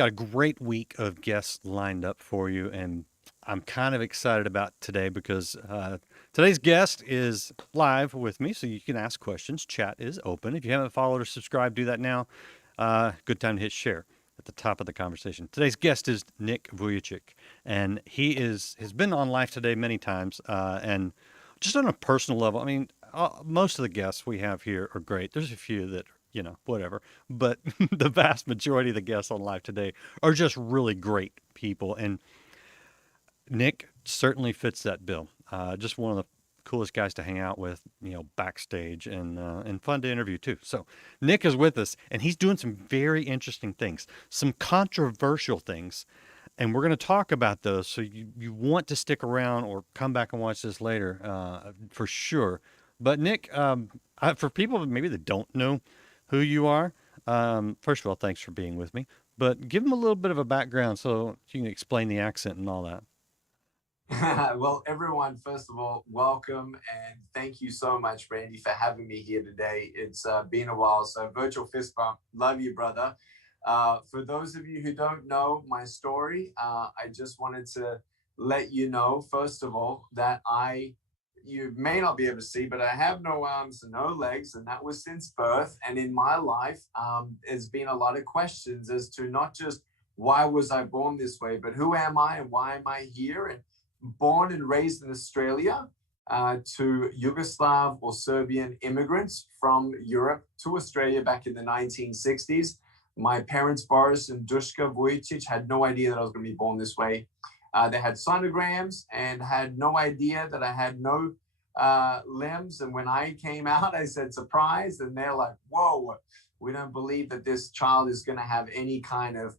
got a great week of guests lined up for you, and I'm kind of excited about today because today's guest is live with me, so you can ask questions. Chat is open. If you haven't followed or subscribed, do that now. Good time to hit share at the top of the conversation. Today's guest is Nick Vujicic, and he has been on Life Today many times, and just on a personal level. I mean, most of the guests we have here are great. There's a few that whatever. But the vast majority of the guests on Live Today are just really great people. And Nick certainly fits that bill. Just one of the coolest guys to hang out with, backstage and fun to interview too. So Nick is with us, and he's doing some very interesting things, some controversial things. And we're going to talk about those. So you want to stick around or come back and watch this later for sure. But Nick, for people maybe that don't know who you are, first of all, thanks for being with me. But give them a little bit of a background so you can explain the accent and all that. Well, everyone, first of all, welcome and thank you so much, Randy, for having me here today. It's been a while, so virtual fist bump. Love you, brother. For those of you who don't know my story, I just wanted to let you know, first of all, that you may not be able to see, but I have no arms and no legs, and that was since birth. And in my life, there's been a lot of questions as to not just why was I born this way, but who am I and why am I here? And born and raised in Australia to Yugoslav or Serbian immigrants from Europe to Australia back in the 1960s. My parents, Boris and Dushka Vujicic, had no idea that I was going to be born this way. They had sonograms and had no idea that I had no limbs. And when I came out, I said, surprise. And they're like, whoa, we don't believe that this child is going to have any kind of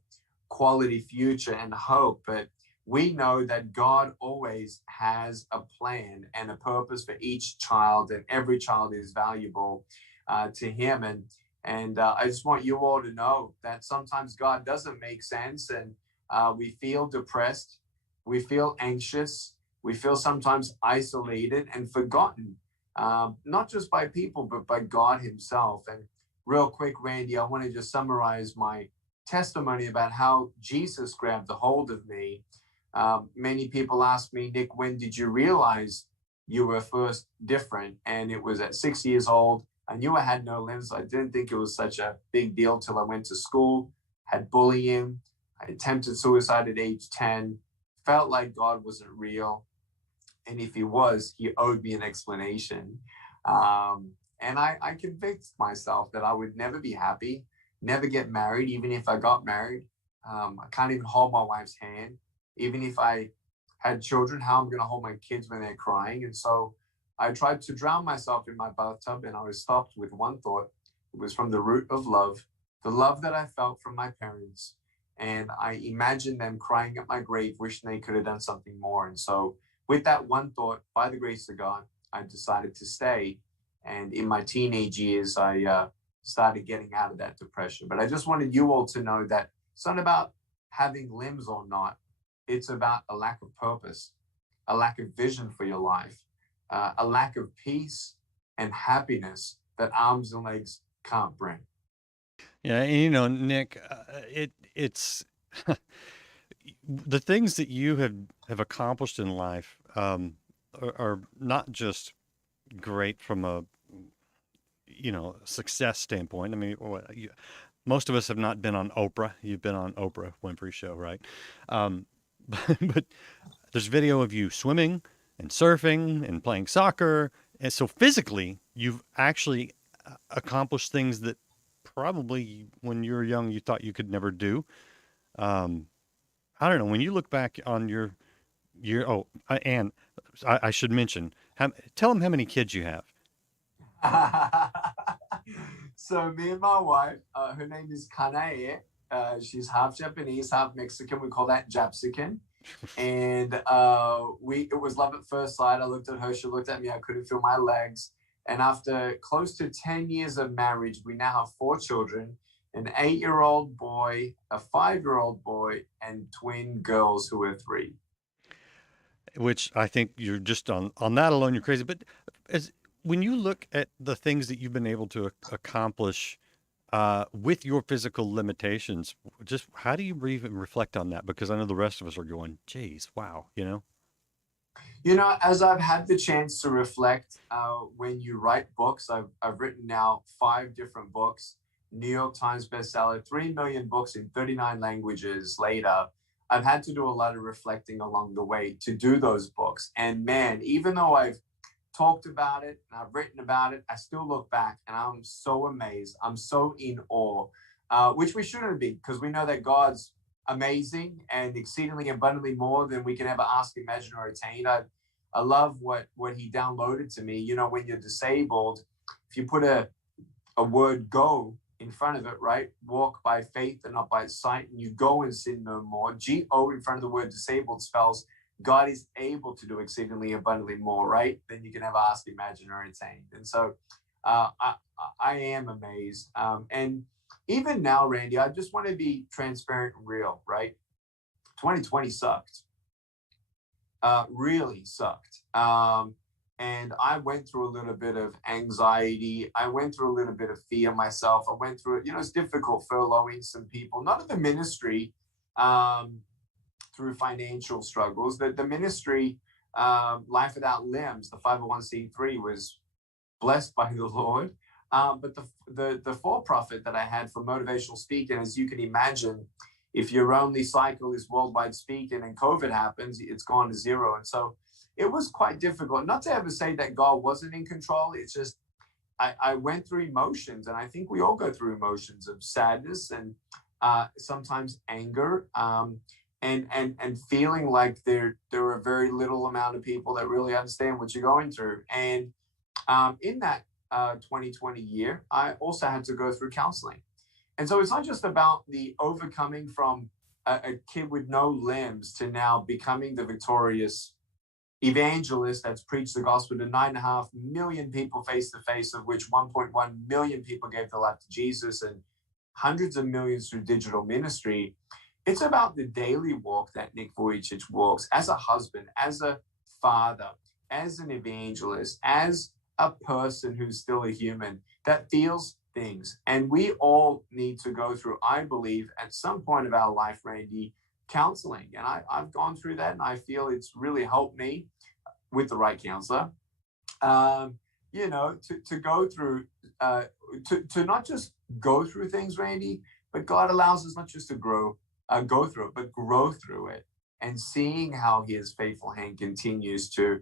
quality future and hope. But we know that God always has a plan and a purpose for each child, and every child is valuable to him. And I just want you all to know that sometimes God doesn't make sense, and we feel depressed, we feel anxious, we feel sometimes isolated and forgotten, not just by people, but by God himself. And real quick, Randy, I want to just summarize my testimony about how Jesus grabbed a hold of me. Many people ask me, Nick, when did you realize you were first different? And it was at 6 years old. I knew I had no limbs. I didn't think it was such a big deal till I went to school, had bullying. I attempted suicide at age 10, felt like God wasn't real. And if he was, he owed me an explanation. And I convinced myself that I would never be happy, never get married, even if I got married. I can't even hold my wife's hand. Even if I had children, how I'm going to hold my kids when they're crying. And so I tried to drown myself in my bathtub, and I was stopped with one thought. It was from the root of love, the love that I felt from my parents. And I imagined them crying at my grave, wishing they could have done something more. And so with that one thought, by the grace of God, I decided to stay. And in my teenage years, I started getting out of that depression. But I just wanted you all to know that it's not about having limbs or not. It's about a lack of purpose, a lack of vision for your life, a lack of peace and happiness that arms and legs can't bring. Yeah, and Nick, it's the things that you have accomplished in life are not just great from a success standpoint. I mean, most of us have not been on Oprah. You've been on Oprah Winfrey show, right? But there's video of you swimming and surfing and playing soccer. And so physically, you've actually accomplished things that probably when you were young, you thought you could never do. I don't know. When you look back on and I should mention, tell them how many kids you have. So me and my wife, her name is Kanae. She's half Japanese, half Mexican. We call that Japsican. And it was love at first sight. I looked at her, she looked at me, I couldn't feel my legs. And after close to 10 years of marriage, we now have 4 children, an 8-year-old boy, a 5-year-old boy, and twin girls who are 3. Which I think you're just on that alone, you're crazy. But when you look at the things that you've been able to accomplish with your physical limitations, just how do you even reflect on that? Because I know the rest of us are going, geez, wow, you know? You know, as I've had the chance to reflect, when you write books, I've written now 5 different books, New York Times bestseller, 3 million books in 39 languages later. I've had to do a lot of reflecting along the way to do those books. And man, even though I've talked about it and I've written about it, I still look back and I'm so amazed. I'm so in awe, which we shouldn't be, because we know that God's amazing and exceedingly abundantly more than we can ever ask, imagine, or attain. I love what he downloaded to me. You know, when you're disabled, if you put a word go in front of it, right? Walk by faith and not by sight, and you go and sin no more. Go in front of the word disabled spells God is able to do exceedingly abundantly more, right? Than you can ever ask, imagine, or attain. And so I am amazed. And even now, Randy, I just want to be transparent and real, right? 2020 sucked, really sucked. And I went through a little bit of anxiety. I went through a little bit of fear myself. I went through it. You know, it's difficult furloughing some people, not in the ministry, through financial struggles. The ministry, Life Without Limbs, the 501c3, was blessed by the Lord. But the for-profit that I had for motivational speaking, as you can imagine, if your only cycle is worldwide speaking and COVID happens, it's gone to zero. And so it was quite difficult. Not to ever say that God wasn't in control. It's just I went through emotions, and I think we all go through emotions of sadness and sometimes anger, and feeling like there are very little amount of people that really understand what you're going through. And in that 2020 year, I also had to go through counseling. And so it's not just about the overcoming from a kid with no limbs to now becoming the victorious evangelist that's preached the gospel to 9.5 million people face to face, of which 1.1 million people gave their life to Jesus, and hundreds of millions through digital ministry. It's about the daily walk that Nick Vujicic walks as a husband, as a father, as an evangelist, as a person who's still a human that feels things. And we all need to go through, I believe, at some point of our life, Randy, counseling. And I've gone through that, and I feel it's really helped me with the right counselor, you know, to go through, to not just go through things, Randy, but God allows us not just to go through it, but grow through it, and seeing how his faithful hand continues to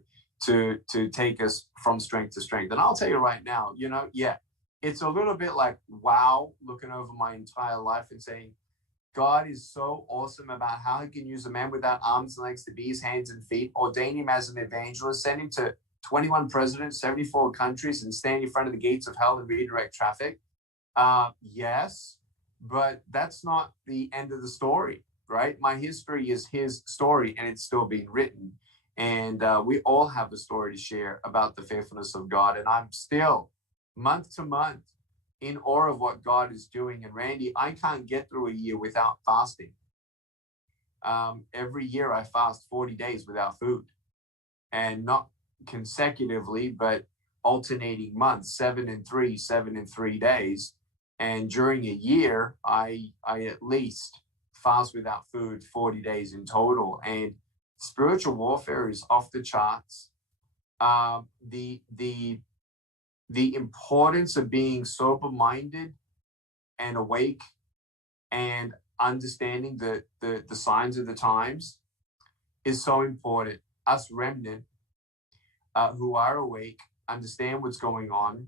take us from strength to strength. And I'll tell you right now, you know, yeah, it's a little bit like, wow, looking over my entire life and saying, God is so awesome about how he can use a man without arms and legs to be his hands and feet, ordain him as an evangelist, send him to 21 presidents, 74 countries, and stand in front of the gates of hell and redirect traffic. Yes, but that's not the end of the story, right? My history is his story, and it's still being written. And we all have a story to share about the faithfulness of God. And I'm still, month to month, in awe of what God is doing. And Randy, I can't get through a year without fasting. Every year I fast 40 days without food, and not consecutively, but alternating months, 7 and 3, 7 and 3 days. And during a year, I at least fast without food 40 days in total. And spiritual warfare is off the charts. The importance of being sober-minded and awake and understanding the signs of the times is so important. Us remnant, who are awake, understand what's going on,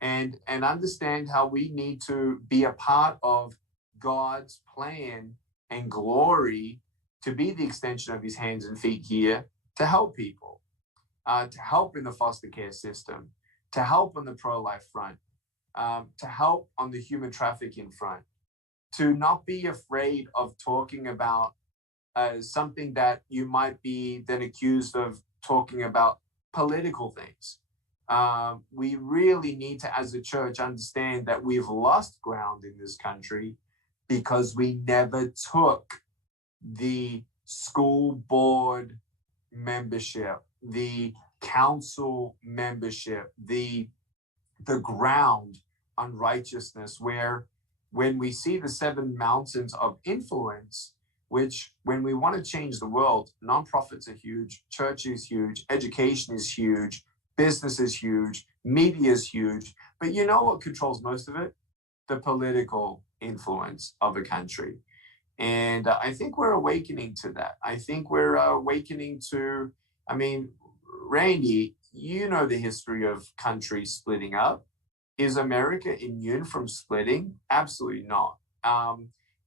and understand how we need to be a part of God's plan and glory, to be the extension of his hands and feet here to help people, to help in the foster care system, to help on the pro-life front, to help on the human trafficking front, to not be afraid of talking about something that you might be then accused of talking about political things. We really need to, as a church, understand that we've lost ground in this country because we never took the school board membership, the council membership, the ground unrighteousness, where when we see the seven mountains of influence, which when we want to change the world, nonprofits are huge, church is huge, education is huge, business is huge, media is huge. But you know what controls most of it? The political influence of a country. And I think we're awakening to that. I think we're awakening to, I mean, Randy, you know the history of countries splitting up. Is America immune from splitting? Absolutely not.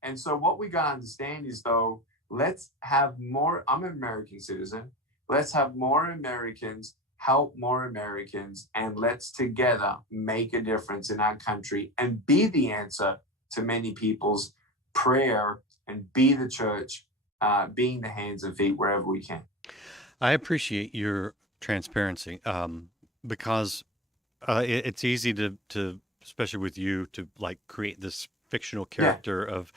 And so what we got to understand is, though, let's have more. I'm an American citizen. Let's have more Americans help more Americans, and let's together make a difference in our country and be the answer to many people's prayer and be the church, being the hands and feet wherever we can. I appreciate your transparency, because it's easy to, especially with you, to like create this fictional Yeah, character of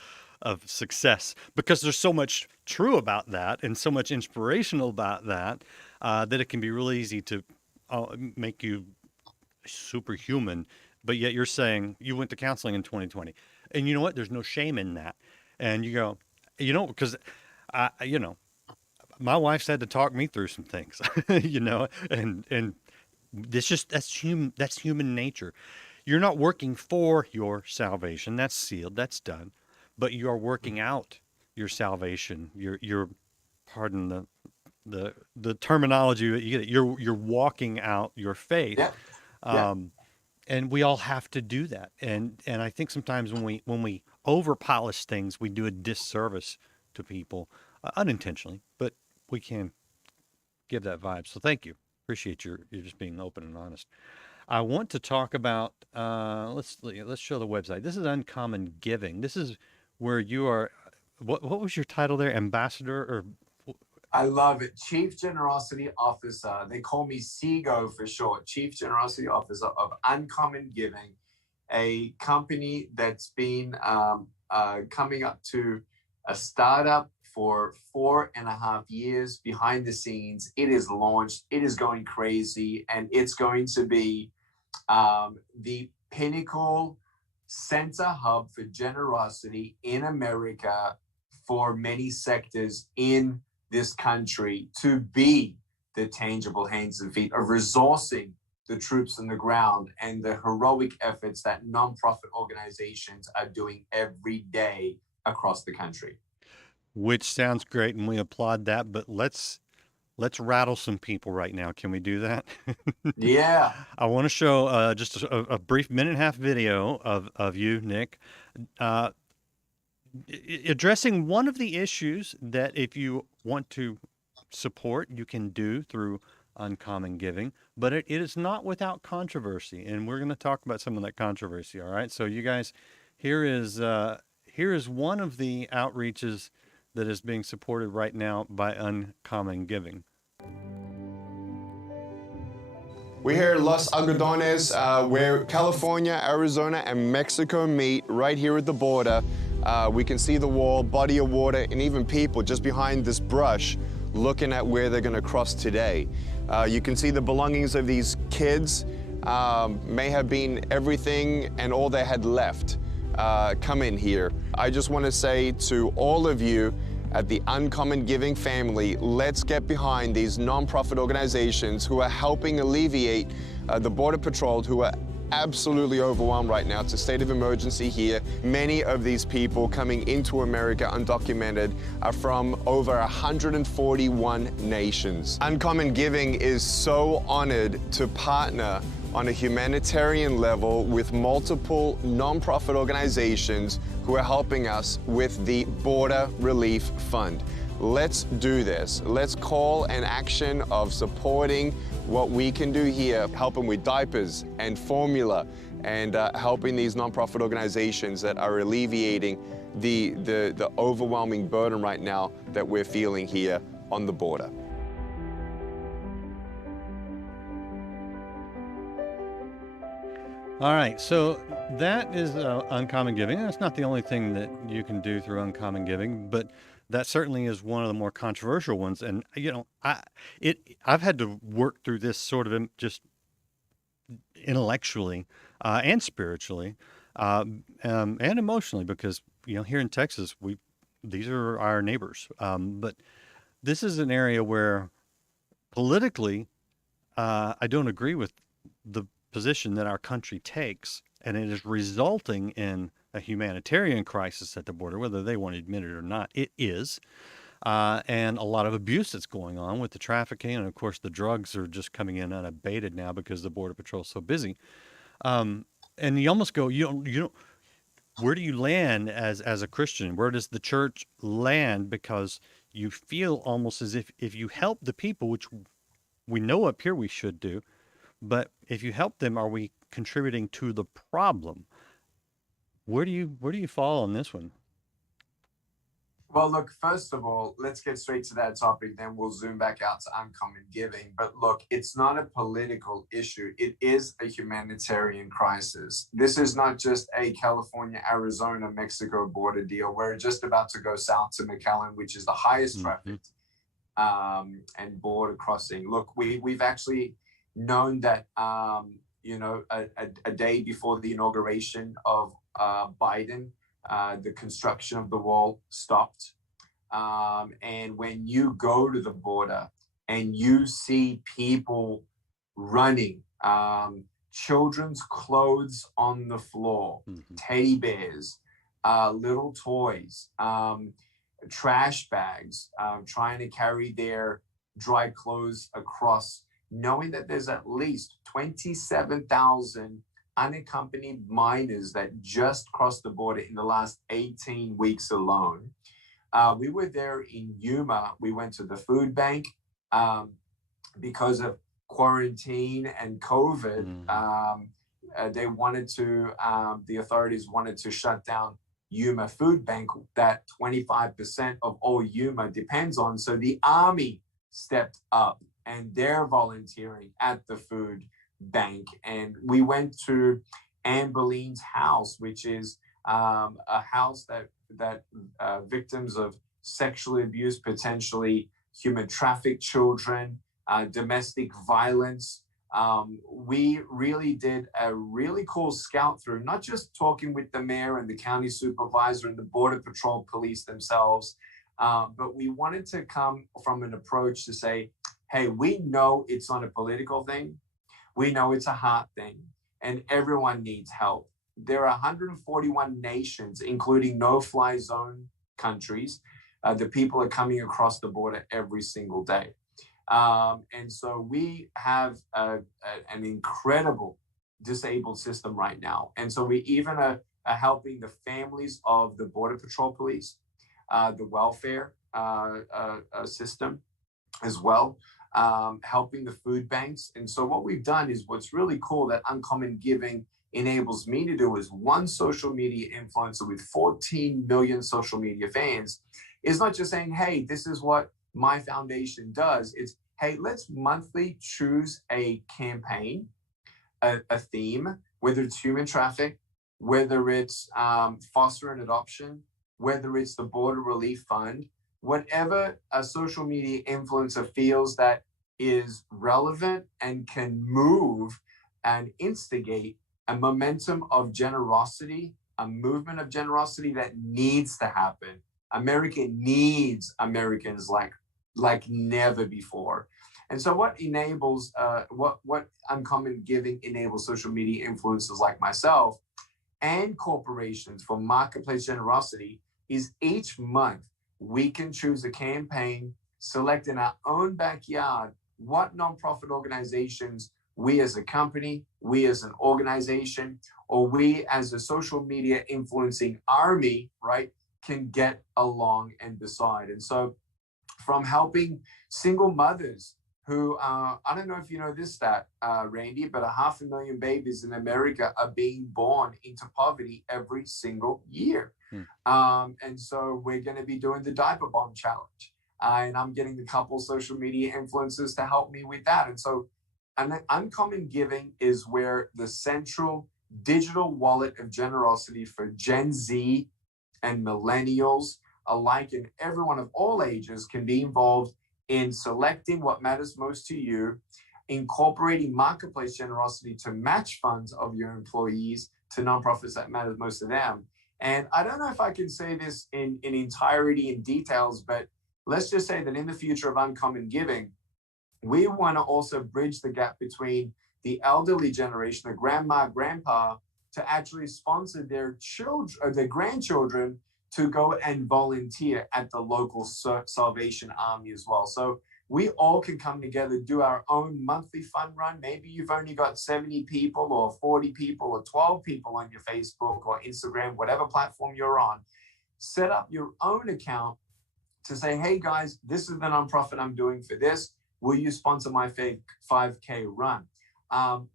success, because there's so much true about that and so much inspirational about that, that it can be really easy to make you superhuman. But yet you're saying you went to counseling in 2020, and you know what? There's no shame in that, and you go, because you know, my wife's had to talk me through some things, and that's human nature. You're not working for your salvation. That's sealed. That's done. But you are working out your salvation. You're pardon the terminology that you get. You're walking out your faith. yeah, yeah. Um, and we all have to do that. And I think sometimes when we over polish things, we do a disservice to people, unintentionally, but we can give that vibe. So thank you. Appreciate your just being open and honest. I want to talk about, let's show the website. This is Uncommon Giving. This is where you are. What was your title there? Ambassador or I love it. Chief Generosity Officer. They call me CGO for short. Chief Generosity Officer of Uncommon Giving, a company that's been coming up to a startup for 4.5 years behind the scenes. It is launched. It is going crazy, and it's going to be the pinnacle center hub for generosity in America for many sectors in this country, to be the tangible hands and feet of resourcing the troops on the ground and the heroic efforts that nonprofit organizations are doing every day across the country. which sounds great, and we applaud that. But let's rattle some people right now. Can we do that? Yeah. I want to show just a brief minute and a half video of you, Nick, uh, addressing one of the issues that if you want to support, you can do through uncommon giving, but it is not without controversy, and we're going to talk about some of that controversy. All right, so you guys, here is one of the outreaches that is being supported right now by uncommon giving. We're here at Los Algodones, where California, Arizona, and Mexico meet, right here at the border. We can see the wall, body of water, and even people just behind this brush looking at where they're going to cross today. You can see the belongings of these kids may have been everything and all they had left come in here. I just want to say to all of you at the Uncommon Giving family, let's get behind these nonprofit organizations who are helping alleviate the Border Patrol, who are absolutely overwhelmed right now. It's a state of emergency here. Many of these people coming into America undocumented are from over 141 nations. Uncommon Giving is so honored to partner on a humanitarian level with multiple nonprofit organizations who are helping us with the Border Relief Fund. Let's do this. Let's call an action of supporting what we can do here, helping with diapers and formula, and helping these nonprofit organizations that are alleviating the overwhelming burden right now that we're feeling here on the border. All right, so that is uncommon giving. That's not the only thing that you can do through uncommon giving, but that certainly is one of the more controversial ones. And I've had to work through this sort of just intellectually, and spiritually, and emotionally, because here in Texas, these are our neighbors. But this is an area where politically, I don't agree with the position that our country takes, and it is resulting in a humanitarian crisis at the border, whether they want to admit it or not. It is. And a lot of abuse that's going on with the trafficking, and of course the drugs are just coming in unabated now because the border patrol is so busy. And you almost go, you don't. Where do you land as a Christian? Where does the church land? Because you feel almost as if you help the people, which we know up here we should do, but if you help them, are we contributing to the problem? Where do you fall on this one? Well, look, first of all, let's get straight to that topic, then we'll zoom back out to uncommon giving. But look, it's not a political issue. It is a humanitarian crisis. This is not just a California, Arizona, Mexico border deal. We're just about to go south to McAllen, which is the highest trafficked and border crossing. Look, we've actually known that, a day before the inauguration of Biden, the construction of the wall stopped. And when you go to the border and you see people running, children's clothes on the floor, teddy bears, little toys, trash bags, trying to carry their dry clothes across, knowing that there's at least 27,000 unaccompanied minors that just crossed the border in the last 18 weeks alone. We were there in Yuma. We went to the food bank because of quarantine and COVID. They wanted to, the authorities wanted to shut down Yuma Food Bank that 25% of all Yuma depends on. So the Army stepped up and they're volunteering at the food bank. And we went to Anne Boleyn's house, which is a house that victims of sexual abuse, potentially human trafficked children, domestic violence. We really did a really cool scout through, not just talking with the mayor and the county supervisor and the border patrol police themselves, but we wanted to come from an approach to say, hey, we know it's not a political thing. We know it's a heart thing, and everyone needs help. There are 141 nations, including no-fly zone countries. The people are coming across the border every single day. And so we have an incredible disabled system right now. And so we even are helping the families of the Border Patrol Police, the welfare system as well. Helping the food banks. And so what we've done is what's really cool that Uncommon Giving enables me to do is one social media influencer with 14 million social media fans is not just saying, hey, this is what my foundation does. It's, hey, let's monthly choose a campaign, a theme, whether it's human traffic, whether it's foster and adoption, whether it's the Border Relief Fund, whatever a social media influencer feels that is relevant and can move and instigate a momentum of generosity, a movement of generosity that needs to happen. America needs Americans like never before. And so what enables, what Uncommon Giving enables social media influencers like myself and corporations for marketplace generosity is each month we can choose a campaign, select in our own backyard what nonprofit organizations we as a company, we as an organization, or we as a social media influencing army, right, can get along and decide. And so from helping single mothers who, I don't know if you know this stat, Randy, but 500,000 babies in America are being born into poverty every single year. And so we're going to be doing the diaper bomb challenge. And I'm getting a couple social media influencers to help me with that. And so Uncommon Giving is where the central digital wallet of generosity for Gen Z and millennials alike and everyone of all ages can be involved in selecting what matters most to you, incorporating marketplace generosity to match funds of your employees to nonprofits that matter most to them. And I don't know if I can say this in entirety in details, but let's just say that in the future of Uncommon Giving, we want to also bridge the gap between the elderly generation, the grandma, grandpa, to actually sponsor their children or their grandchildren to go and volunteer at the local Salvation Army as well. So we all can come together, do our own monthly fund run. Maybe you've only got 70 people or 40 people or 12 people on your Facebook or Instagram, whatever platform you're on. Set up your own account to say, hey guys, this is the nonprofit I'm doing for this. Will you sponsor my 5K run?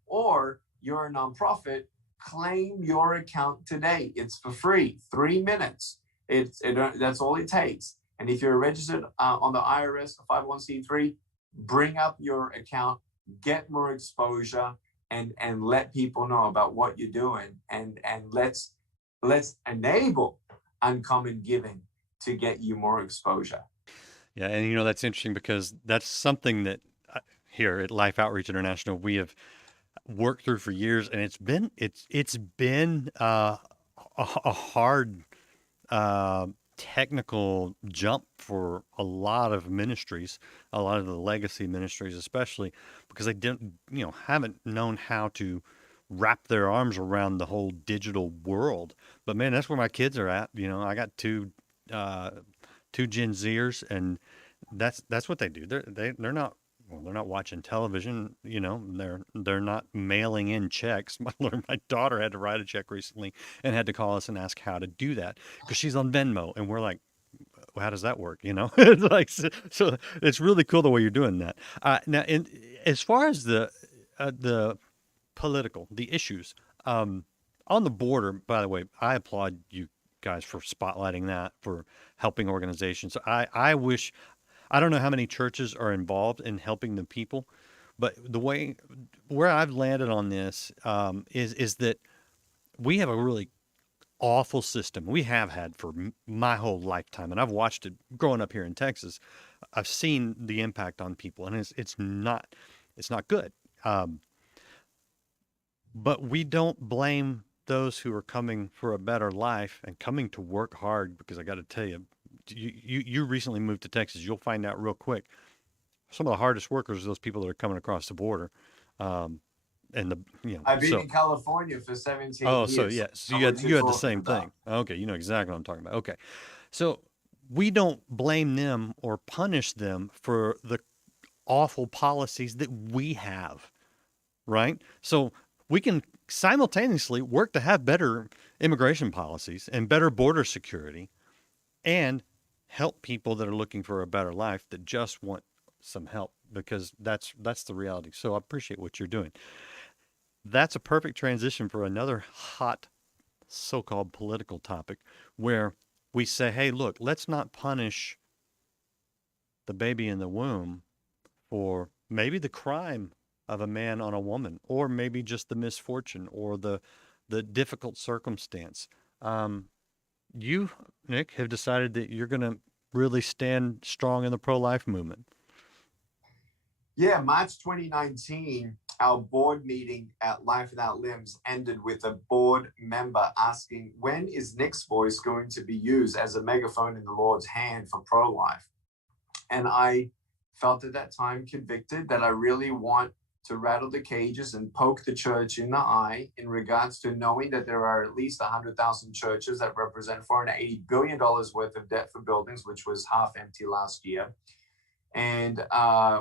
Or you're a nonprofit, claim your account today. It's for free, 3 minutes. That's all it takes. And if you're registered on the IRS, 501c3, bring up your account, get more exposure, and let people know about what you're doing. And let's enable Uncommon Giving to get you more exposure. Yeah, and that's interesting because that's something that here at Life Outreach International we have worked through for years, and it's been a hard technical jump for a lot of ministries, a lot of the legacy ministries, especially because they haven't known how to wrap their arms around the whole digital world. But man, that's where my kids are at. I got two Gen Zers, and that's what they do. They're not watching television. They're not mailing in checks. My daughter had to write a check recently and had to call us and ask how to do that because she's on Venmo, and we're like, well, how does that work? It's like so it's really cool the way you're doing that. Now, as far as the political, the issues on the border, by the way, I applaud you guys for spotlighting that, for helping organizations. I wish, I don't know how many churches are involved in helping the people, but where I've landed on this is that we have a really awful system. We have had for my whole lifetime, and I've watched it growing up here in Texas. I've seen the impact on people, and it's not good. But we don't blame those who are coming for a better life and coming to work hard, because I got to tell you, you recently moved to Texas. You'll find out real quick. Some of the hardest workers are those people that are coming across the border. I've been in California for 17 years. Oh, so yeah, so you had the same thing. Okay, you know exactly what I'm talking about. Okay, so we don't blame them or punish them for the awful policies that we have, right? So we can simultaneously work to have better immigration policies and better border security and help people that are looking for a better life, that just want some help, because that's the reality. So I appreciate what you're doing. That's a perfect transition for another hot so-called political topic, where we say, hey, look, let's not punish the baby in the womb for maybe the crime of a man on a woman, or maybe just the misfortune or the difficult circumstance. You, Nick, have decided that you're going to really stand strong in the pro-life movement. Yeah, March 2019, our board meeting at Life Without Limbs ended with a board member asking, when is Nick's voice going to be used as a megaphone in the Lord's hand for pro-life? And I felt at that time convicted that I really want to rattle the cages and poke the church in the eye in regards to knowing that there are at least 100,000 churches that represent $480 billion worth of debt for buildings, which was half empty last year. And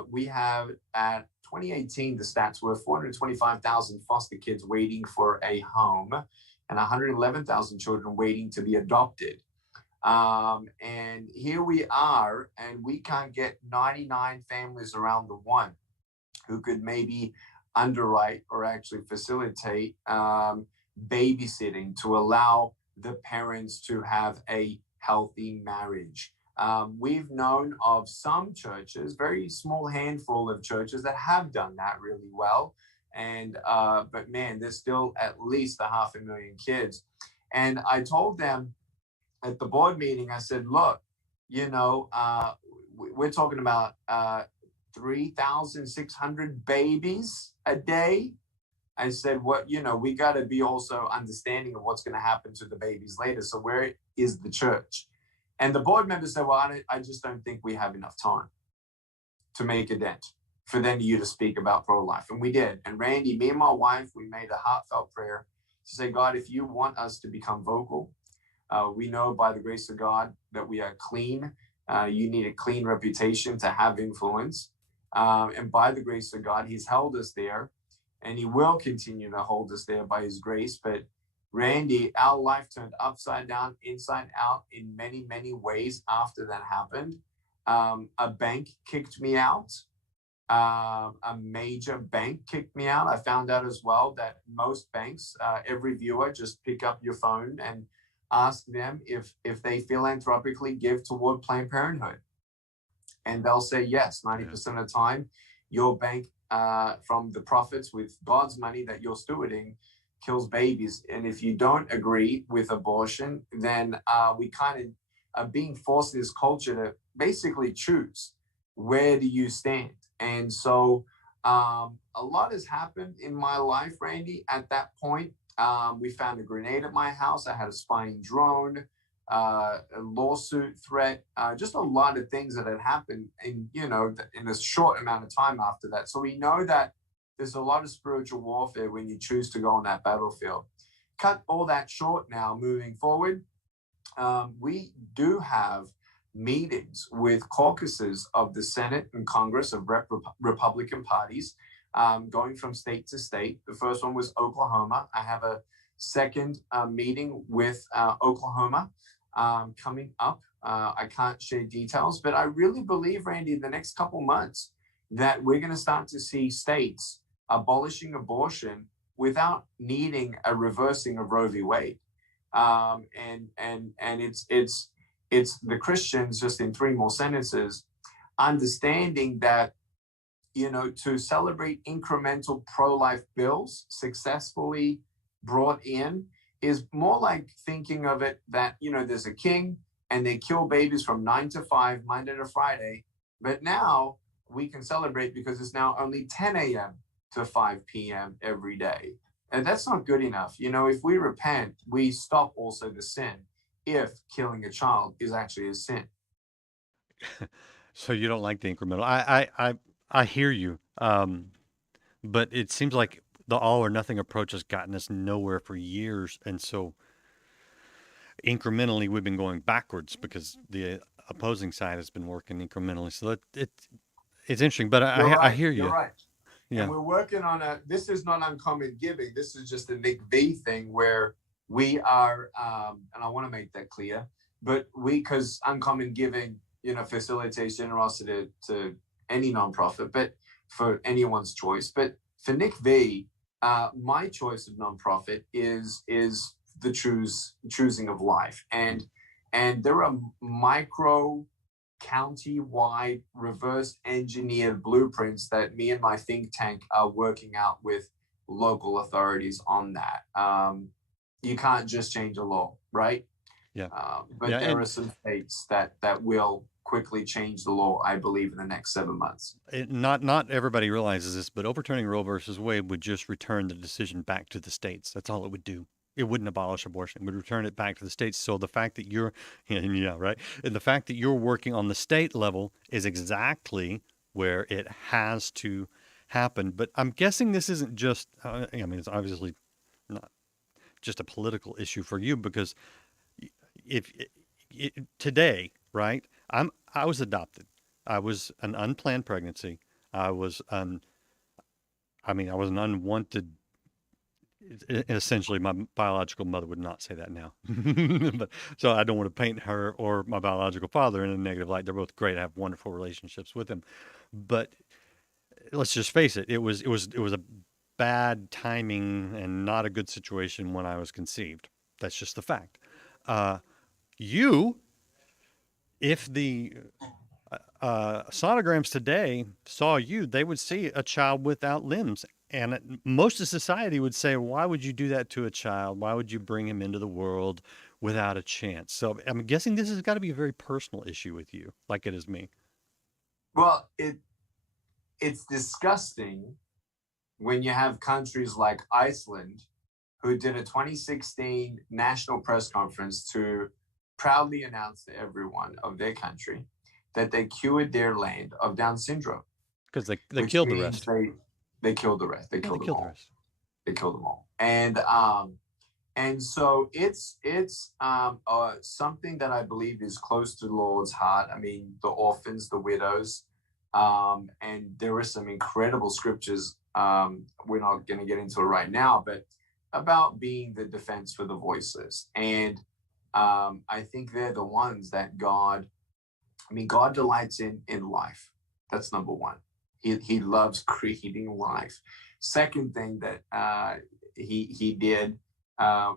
we have, at 2018, the stats were 425,000 foster kids waiting for a home and 111,000 children waiting to be adopted. And here we are, and we can't get 99 families around the one who could maybe underwrite or actually facilitate babysitting to allow the parents to have a healthy marriage. We've known of some churches, very small handful of churches, that have done that really well. And but man, there's still at least 500,000 kids. And I told them at the board meeting, I said, look, we're talking about 3,600 babies a day. I said, what, we got to be also understanding of what's going to happen to the babies later. So where is the church? And the board member said, well, I just don't think we have enough time to make a dent for then you to speak about pro-life. And we did. And Randy, me and my wife, we made a heartfelt prayer to say, God, if you want us to become vocal, we know by the grace of God that we are clean. You need a clean reputation to have influence. And by the grace of God, he's held us there, and he will continue to hold us there by his grace. But Randy, our life turned upside down, inside out in many, many ways after that happened. A bank kicked me out. A major bank kicked me out. I found out as well that most banks, every viewer, just pick up your phone and ask them if they philanthropically give toward Planned Parenthood. And they'll say yes. 90% of the time, your bank, from the profits with God's money that you're stewarding, kills babies. And if you don't agree with abortion, then we kind of are being forced in this culture to basically choose, where do you stand? And so a lot has happened in my life, Randy, at that point. We found a grenade at my house. I had a spying drone, a lawsuit threat, just a lot of things that had happened in a short amount of time after that. So we know that there's a lot of spiritual warfare when you choose to go on that battlefield. Cut all that short now, moving forward. We do have meetings with caucuses of the Senate and Congress of Republican parties, going from state to state. The first one was Oklahoma. I have a second meeting with Oklahoma coming up. I can't share details, but I really believe, Randy, in the next couple months that we're going to start to see states abolishing abortion without needing a reversing of Roe v. Wade. And it's the Christians, just in 3 more sentences, understanding that, to celebrate incremental pro-life bills successfully brought in is more like thinking of it that, there's a king and they kill babies from 9 to 5, Monday to Friday. But now we can celebrate because it's now only 10 a.m. to 5 p.m. every day. And that's not good enough. If we repent, we stop also the sin, if killing a child is actually a sin. So you don't like the incremental. I hear you. But it seems like the all or nothing approach has gotten us nowhere for years, and so incrementally we've been going backwards because the opposing side has been working incrementally. So it's interesting, but I hear you. You're right. Yeah. And we're working on this is not uncommon giving. This is just a Nick V thing where we are, and I want to make that clear, but because uncommon giving, facilitates generosity to any nonprofit, but for anyone's choice. But for Nick V, my choice of nonprofit is the choosing of life. And there are micro county-wide reverse engineered blueprints that me and my think tank are working out with local authorities on that. You can't just change a law, right? Yeah. But there are some states that will quickly change the law, I believe, in the next 7 months. Not everybody realizes this, but overturning Roe versus Wade would just return the decision back to the states. That's all it would do. It wouldn't abolish abortion. It would return it back to the states. So the fact that you're, right, and the fact that you're working on the state level is exactly where it has to happen. But I'm guessing this isn't just, it's obviously not just a political issue for you, because today, right, I was adopted. I was an unplanned pregnancy. I was an unwanted. Essentially, my biological mother would not say that now, but so I don't want to paint her or my biological father in a negative light. They're both great. I have wonderful relationships with them, but let's just face it. It was a bad timing and not a good situation when I was conceived. That's just the fact. If the sonograms today saw you, they would see a child without limbs. And most of society would say, why would you do that to a child? Why would you bring him into the world without a chance? So I'm guessing this has got to be a very personal issue with you, like it is me. Well, it's disgusting when you have countries like Iceland, who did a 2016 national press conference to proudly announce to everyone of their country that they cured their land of Down syndrome. Because they which killed the means rest. They killed the rest. They Yeah, killed they them killed the all. rest. They killed them all. And so it's something that I believe is close to the Lord's heart. I mean, the orphans, the widows, and there are some incredible scriptures. We're not going to get into it right now, but about being the defense for the voiceless. And I think they're the ones that God delights in life. That's number one. He loves creating life. Second thing that he did,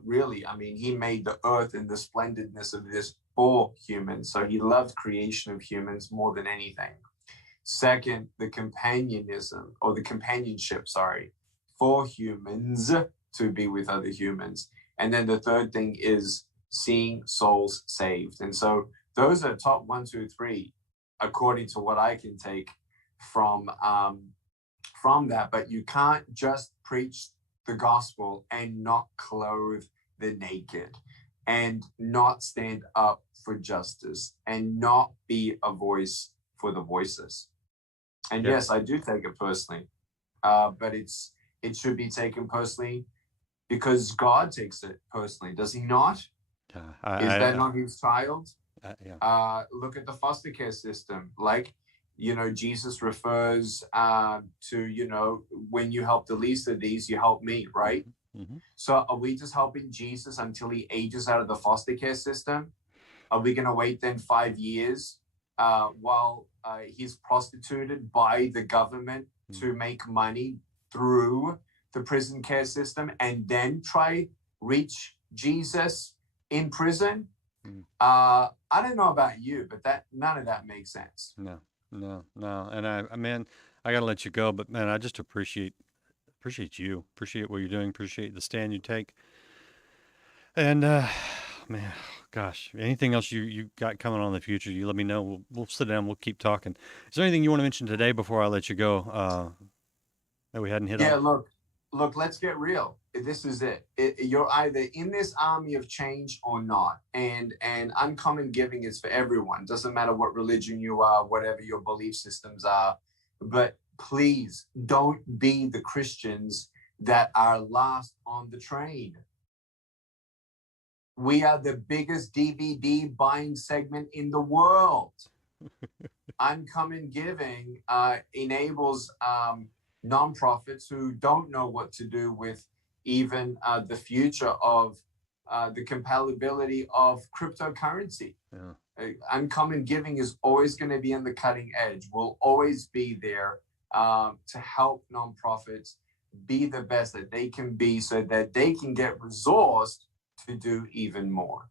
really, I mean, he made the earth and the splendidness of this for humans. So he loved creation of humans more than anything. Second, the companionship, for humans to be with other humans. And then the third thing is seeing souls saved. And so those are top 1, 2, 3, according to what I can take from that. But you can't just preach the gospel and not clothe the naked, and not stand up for justice, and not be a voice for the voiceless. And yes, I do take it personally, but it should be taken personally because God takes it personally, does he not? Is that not his child? Yeah. Look at the foster care system. Like, Jesus refers to, when you help the least of these, you help me, right? Mm-hmm. So are we just helping Jesus until he ages out of the foster care system? Are we going to wait then 5 years while he's prostituted by the government to make money through the prison care system, and then try reach Jesus in prison? I don't know about you, but none of that makes sense. No. And I gotta let you go, but man, I just appreciate you, appreciate what you're doing, appreciate the stand you take. And man, gosh, anything else you got coming on in the future, you let me know. We'll sit down, we'll keep talking. Is there anything you want to mention today before I let you go that we hadn't hit on? Yeah, look, let's get real. This is it. You're either in this army of change or not. And uncommon giving is for everyone. Doesn't matter what religion you are, whatever your belief systems are. But please don't be the Christians that are last on the train. We are the biggest DVD buying segment in the world. Uncommon giving enables nonprofits who don't know what to do with even the future of the compatibility of cryptocurrency. Uncommon giving is always going to be on the cutting edge. We'll always be there to help nonprofits be the best that they can be, so that they can get resourced to do even more.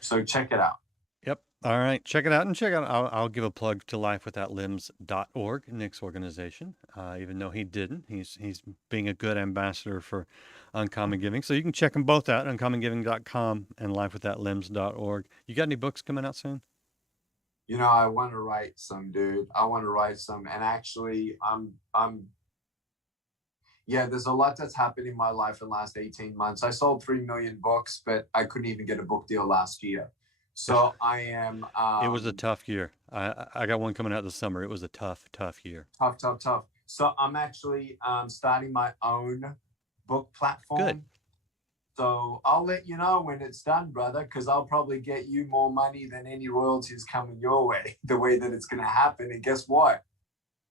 So check it out. Yep. All right. Check it out, and I'll give a plug to lifewithoutlimbs.org, Nick's organization. Even though he didn't, he's being a good ambassador for Uncommon Giving. So you can check them both out, uncommongiving.com and lifewithoutlimbs.org. You got any books coming out soon? I want to write some, dude. I want to write some, and actually, there's a lot that's happened in my life in the last 18 months. I sold 3 million books, but I couldn't even get a book deal last year. So I am. It was a tough year. I got one coming out this summer. It was a tough year. Tough. So I'm actually starting my own book platform. Good. So I'll let you know when it's done, brother, because I'll probably get you more money than any royalties coming your way, the way that it's going to happen. And guess what?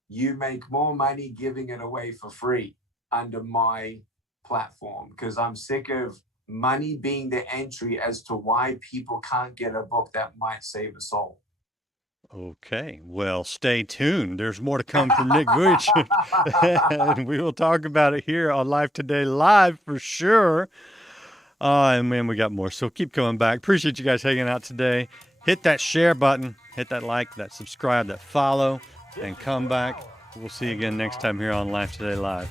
You make more money giving it away for free under my platform, because I'm sick of money being the entry as to why people can't get a book that might save a soul. Okay, well, stay tuned. There's more to come from Nick Vujicic, and we will talk about it here on Life Today Live for sure. And man, we got more, so keep coming back. Appreciate you guys hanging out today. Hit that share button, hit that like, that subscribe, that follow, and come back. We'll see you again next time here on Life Today Live.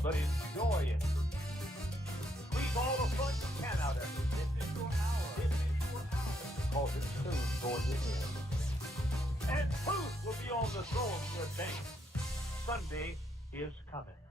But enjoy it. Squeeze all the fun you can out of it. This is your hour. Because it's soon going to end. And the souls were changed. Sunday is coming.